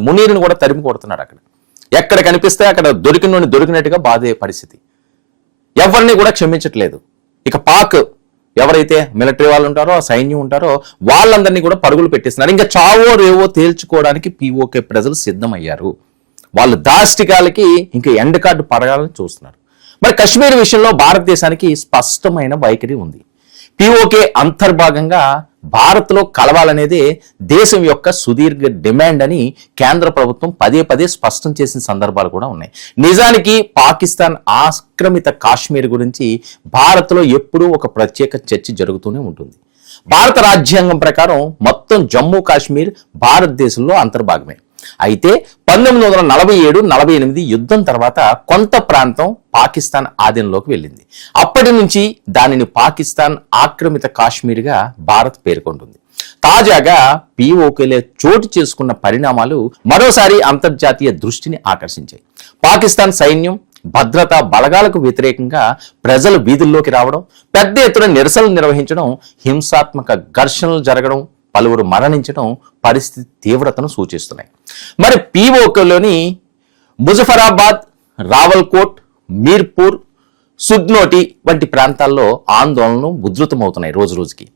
మునీర్ని కూడా తరిమి కొడుతున్నాడు. అక్కడ ఎక్కడ కనిపిస్తే అక్కడ దొరికినట్టుగా బాధే పరిస్థితి. ఎవరిని కూడా క్షమించట్లేదు. ఇక పాక్ ఎవరైతే మిలిటరీ వాళ్ళు ఉంటారో, సైన్యం ఉంటారో వాళ్ళందరినీ కూడా పరుగులు పెట్టిస్తున్నారు. ఇంకా చావో రేవో తేల్చుకోవడానికి పిఓకే ప్రజలు సిద్ధమయ్యారు. వాళ్ళు దాష్టికాలకి ఇంకా ఎండ్ కార్డు పడగాలని చూస్తున్నారు. మరి కశ్మీర్ విషయంలో భారతదేశానికి స్పష్టమైన వైఖరి ఉంది. పిఓకే అంతర్భాగంగా భారత్లో కలవాలనేదే దేశం యొక్క సుదీర్ఘ డిమాండ్ అని కేంద్ర ప్రభుత్వం పదే స్పష్టం చేసిన సందర్భాలు కూడా ఉన్నాయి. నిజానికి పాకిస్తాన్ ఆక్రమిత కాశ్మీర్ గురించి భారత్లో ఎప్పుడూ ఒక ప్రత్యేక చర్చ జరుగుతూనే ఉంటుంది. భారత రాజ్యాంగం ప్రకారం మొత్తం జమ్మూ కాశ్మీర్ భారతదేశంలో అంతర్భాగమే. అయితే 1947-48 యుద్ధం తర్వాత కొంత ప్రాంతం పాకిస్తాన్ ఆధీనంలోకి వెళ్ళింది. అప్పటి నుంచి దానిని పాకిస్తాన్ ఆక్రమిత కాశ్మీర్గా భారత్ పేర్కొంటుంది. తాజాగా పిఓకేలో చోటు చేసుకున్న పరిణామాలు మరోసారి అంతర్జాతీయ దృష్టిని ఆకర్షించాయి. పాకిస్తాన్ సైన్యం భద్రతా బలగాలకు వ్యతిరేకంగా ప్రజలు వీధుల్లోకి రావడం, పెద్ద ఎత్తున నిరసనలు నిర్వహించడం, హింసాత్మక ఘర్షణలు జరగడం, పలువురు మరణించడం పరిస్థితి తీవ్రతను సూచిస్తున్నాయి. మరి పిఓకేలోని ముజఫరాబాద్, రావల్కోట్, మీర్పూర్, సుగ్నోటి వంటి ప్రాంతాల్లో ఆందోళనలు ఉధృతమవుతున్నాయి రోజు రోజుకి.